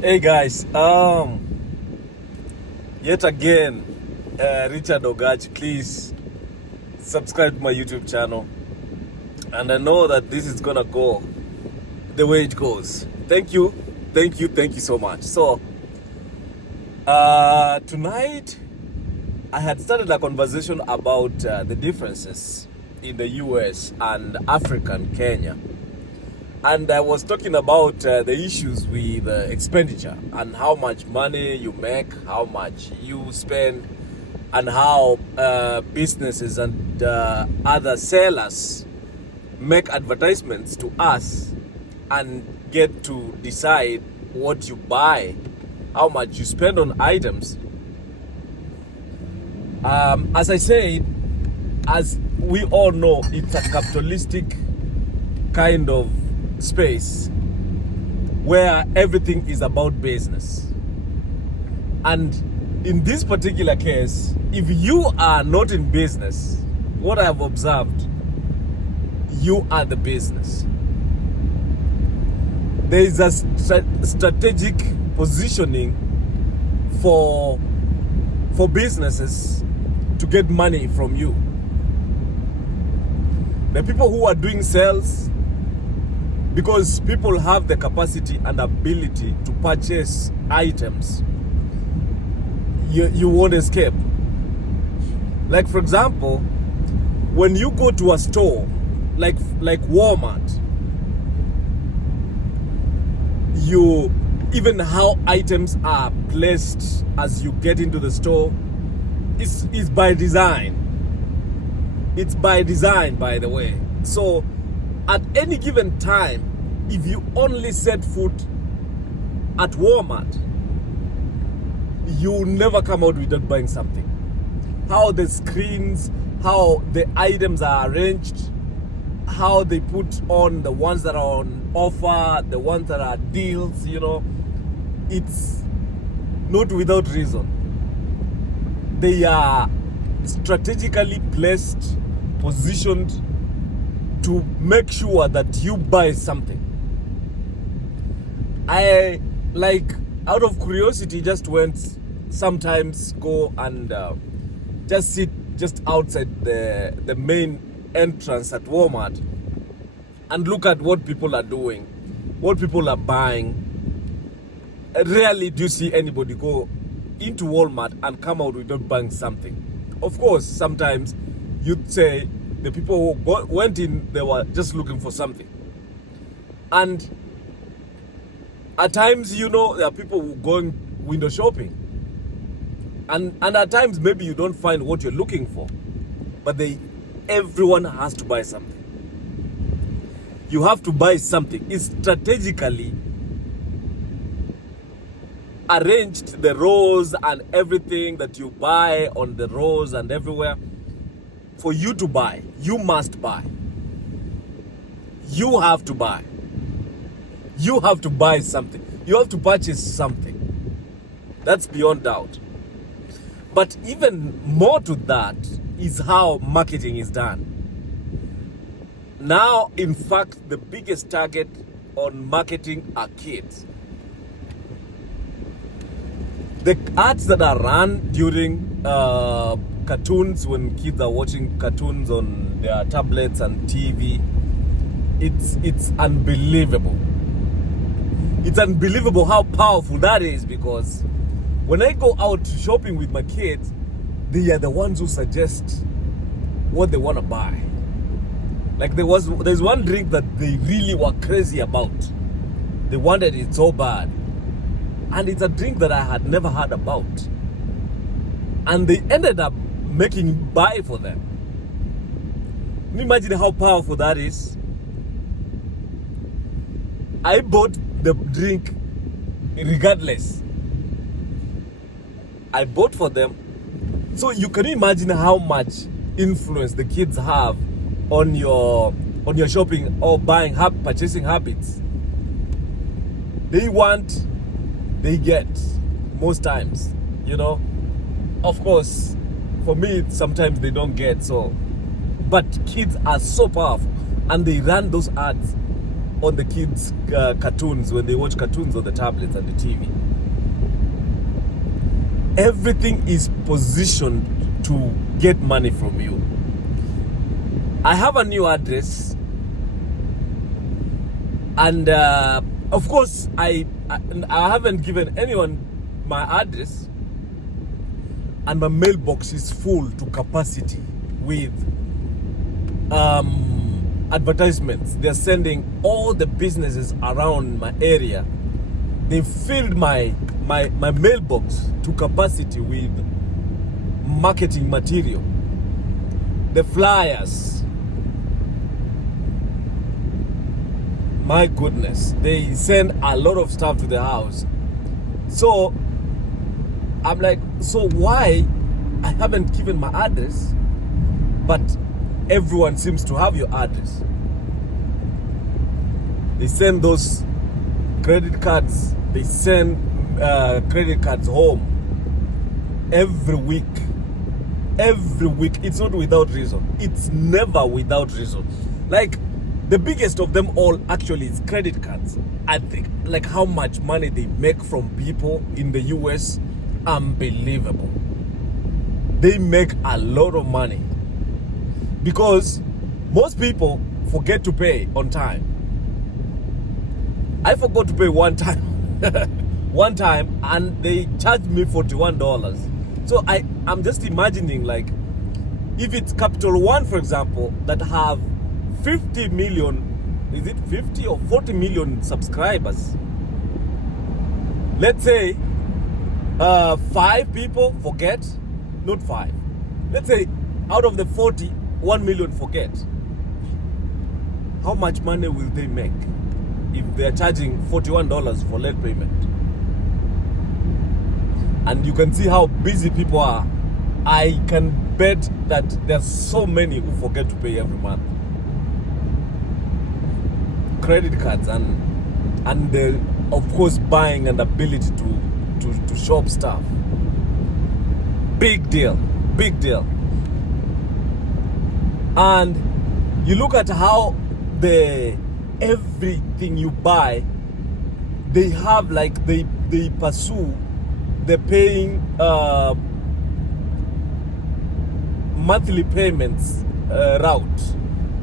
Hey guys, yet again, Richard Ogach, please subscribe to my YouTube channel. And I know that this is gonna go the way it goes. Thank you so much. So, tonight I had started a conversation about the differences in the US and African Kenya. And I was talking about the issues with expenditure and how much money you make, how much you spend, and how businesses and other sellers make advertisements to us and get to decide what you buy, how much you spend on items. As I said, as we all know, it's a capitalistic kind of space where everything is about business. And in this particular case, if you are not in business, what I have observed, you are the business. There is a strategic positioning for businesses to get money from you. The people who are doing sales, because people have the capacity and ability to purchase items, you won't escape. Like for example, when you go to a store like Walmart, even how items are placed as you get into the store is by design. It's by design, by the way. So at any given time, if you only set foot at Walmart, you never come out without buying something. How the screens, how the items are arranged, how they put on the ones that are on offer, the ones that are deals, it's not without reason. They are strategically placed, positioned to make sure that you buy something. I, like, out of curiosity, just went sometimes go and just sit just outside the main entrance at Walmart and look at what people are doing, what people are buying. Rarely do you see anybody go into Walmart and come out without buying something. Of course, sometimes you'd say the people who went in, they were just looking for something. And at times, there are people who going window shopping. And at times, maybe you don't find what you're looking for. But everyone has to buy something. You have to buy something. It's strategically arranged, the rows and everything that you buy on the rows and everywhere. For you to buy, you must buy. You have to buy. You have to buy something. You have to purchase something. That's beyond doubt. But even more to that is how marketing is done. Now, in fact, the biggest target on marketing are kids. The ads that are run during cartoons, when kids are watching cartoons on their tablets and TV, it's unbelievable. It's unbelievable how powerful that is, because when I go out shopping with my kids, they are the ones who suggest what they want to buy. Like there's one drink that they really were crazy about. They wanted it so bad. And it's a drink that I had never heard about. And they ended up making it buy for them. Can you imagine how powerful that is? I bought the drink regardless. I bought for them. So you can imagine how much influence the kids have on your shopping or purchasing habits. They want, they get, most times, Of course, for me, sometimes they don't get so. But kids are so powerful, and they run those ads on the kids' cartoons when they watch cartoons on the tablets and the TV. Everything is positioned to get money from you. I have a new address, and of course I haven't given anyone my address, and my mailbox is full to capacity with advertisements. They're sending all the businesses around my area. They filled my mailbox to capacity with marketing material, the flyers. My goodness, they send a lot of stuff to the house. So I'm like, so why I haven't given my address, but everyone seems to have your address? They send those credit cards. They send credit cards home every week. Every week. It's not without reason. It's never without reason. Like, the biggest of them all actually is credit cards. I think like how much money they make from people in the US, unbelievable. They make a lot of money because most people forget to pay on time. I forgot to pay one time. One time, and they charged me $41. So I'm just imagining, like, if it's Capital One, for example, that have 50 million, is it 50 or 40 million subscribers? Let's say 5 people forget, not 5. Let's say out of the 40, 1 million forget. How much money will they make if they're charging $41 for late payment? And you can see how busy people are. I can bet that there's so many who forget to pay every month. Credit cards and the, of course, buying and ability to shop stuff. Big deal, big deal. And you look at how everything you buy, they have like they pursue the paying monthly payments route.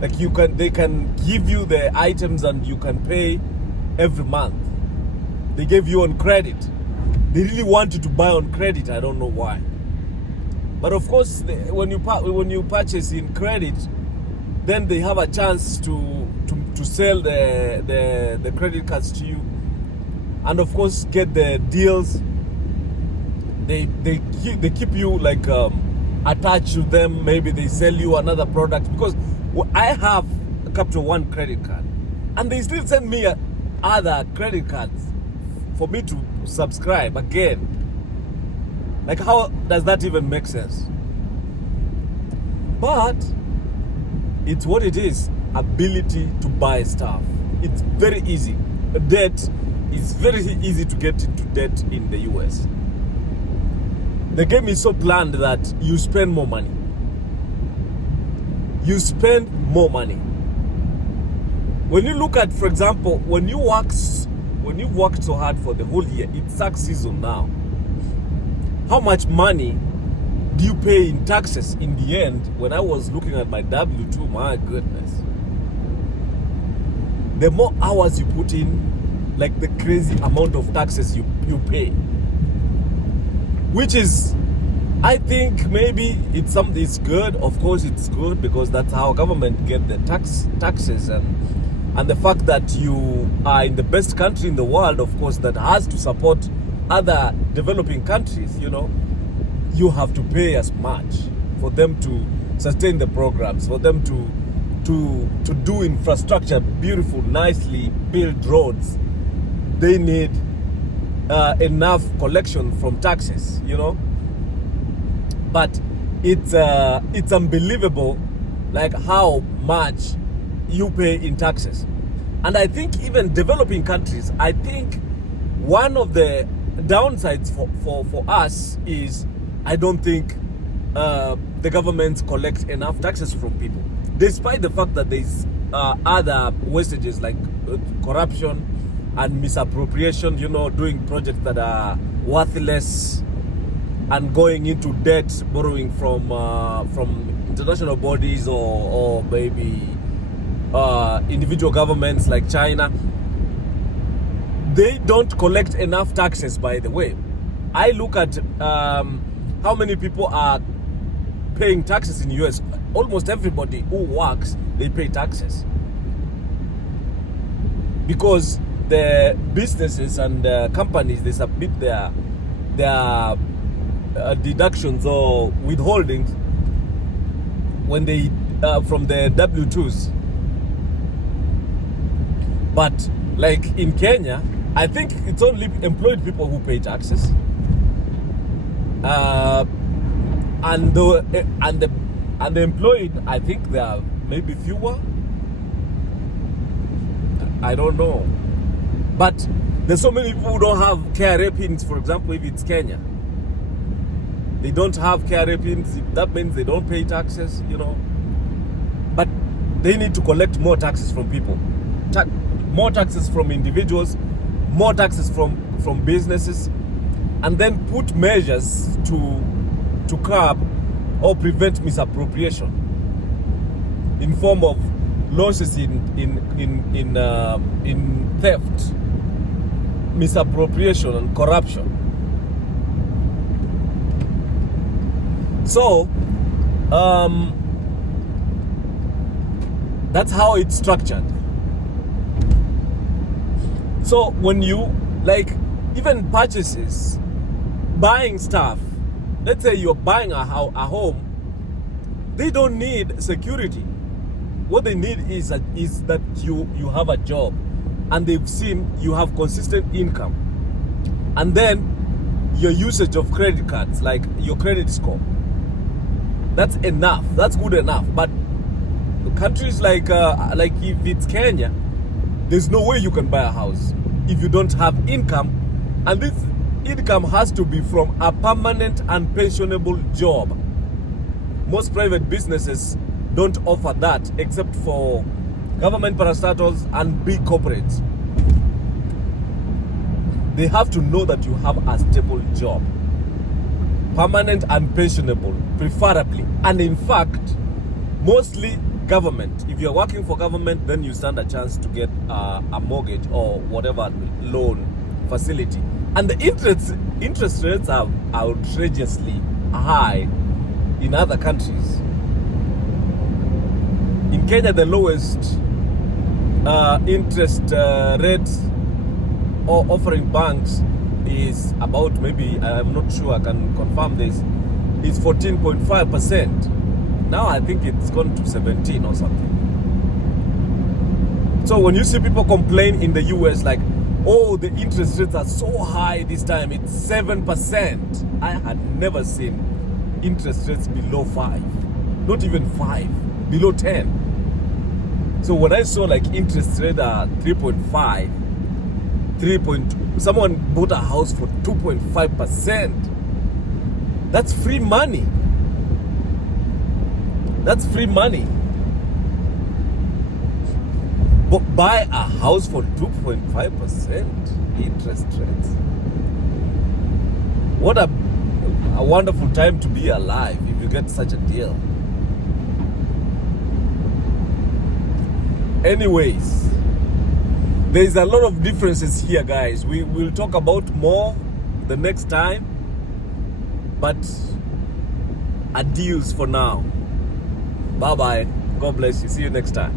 Like they can give you the items and you can pay every month. They give you on credit. They really want you to buy on credit. I don't know why. But of course, when you purchase in credit, then they have a chance to sell the credit cards to you, and of course get the deals. They keep you like attached to them. Maybe they sell you another product, because I have a Capital One credit card, and they still send me other credit cards for me to subscribe again. Like, how does that even make sense? But it's what it is. Ability to buy stuff. It's very easy. Debt is very easy to get into debt in the US. The game is so planned that you spend more money. You spend more money. When you look at, for example, when you've worked so hard for the whole year, it's tax season now. How much money do you pay in taxes in the end? When I was looking at my W-2, my goodness. The more hours you put in, like the crazy amount of taxes you pay. Which is, I think maybe it's good. Of course it's good, because that's how government get the taxes, and the fact that you are in the best country in the world, of course, that has to support other developing countries, you know, you have to pay as much for them to sustain the programs, for them to do infrastructure, beautiful, nicely built roads. They need enough collection from taxes, you know. But it's unbelievable, like how much you pay in taxes. And I think even developing countries, I think one of the downsides for us is, I don't think the government collects enough taxes from people, despite the fact that there's other wastages like corruption and misappropriation, you know, doing projects that are worthless and going into debt, borrowing from international bodies or maybe individual governments like China. They don't collect enough taxes, by the way. I look at how many people are paying taxes in the US. Almost everybody who works, they pay taxes. Because the businesses and companies, they submit their deductions or withholdings when they from the W2s. But like in Kenya, I think it's only employed people who pay taxes, and the employed, I think there are maybe fewer. I don't know, but there's so many people who don't have KRA pins. For example, if it's Kenya, they don't have KRA pins. That means they don't pay taxes, you know. But they need to collect more taxes from people, more taxes from individuals, more taxes from businesses, and then put measures to curb or prevent misappropriation in form of losses in theft, misappropriation, and corruption. So that's how it's structured. So when you, like, even purchases, buying stuff, let's say you're buying a home, they don't need security. What they need is that you have a job and they've seen you have consistent income, and then your usage of credit cards, like your credit score. That's enough. That's good enough. But countries like if it's Kenya, there's no way you can buy a house if you don't have income, and this income has to be from a permanent and pensionable job. Most private businesses don't offer that except for government parastatals and big corporates. They have to know that you have a stable job, permanent and pensionable, preferably. And in fact, mostly government. If you're working for government, then you stand a chance to get a mortgage or whatever loan facility. And the interest rates are outrageously high in other countries. In Kenya, the lowest interest rate or offering banks is about, maybe, I'm not sure, I can confirm this, is 14.5%. Now I think it's gone to 17 or something. So when you see people complain in the US like, oh, the interest rates are so high this time, it's 7%. I had never seen interest rates below 5, not even 5, below 10. So when I saw like interest rate at 3.5, someone bought a house for 2.5%. That's free money. That's free money. But buy a house for 2.5% interest rates. What a wonderful time to be alive if you get such a deal. Anyways, there's a lot of differences here, guys. We will talk about more the next time. But adios for now. Bye-bye. God bless you. See you next time.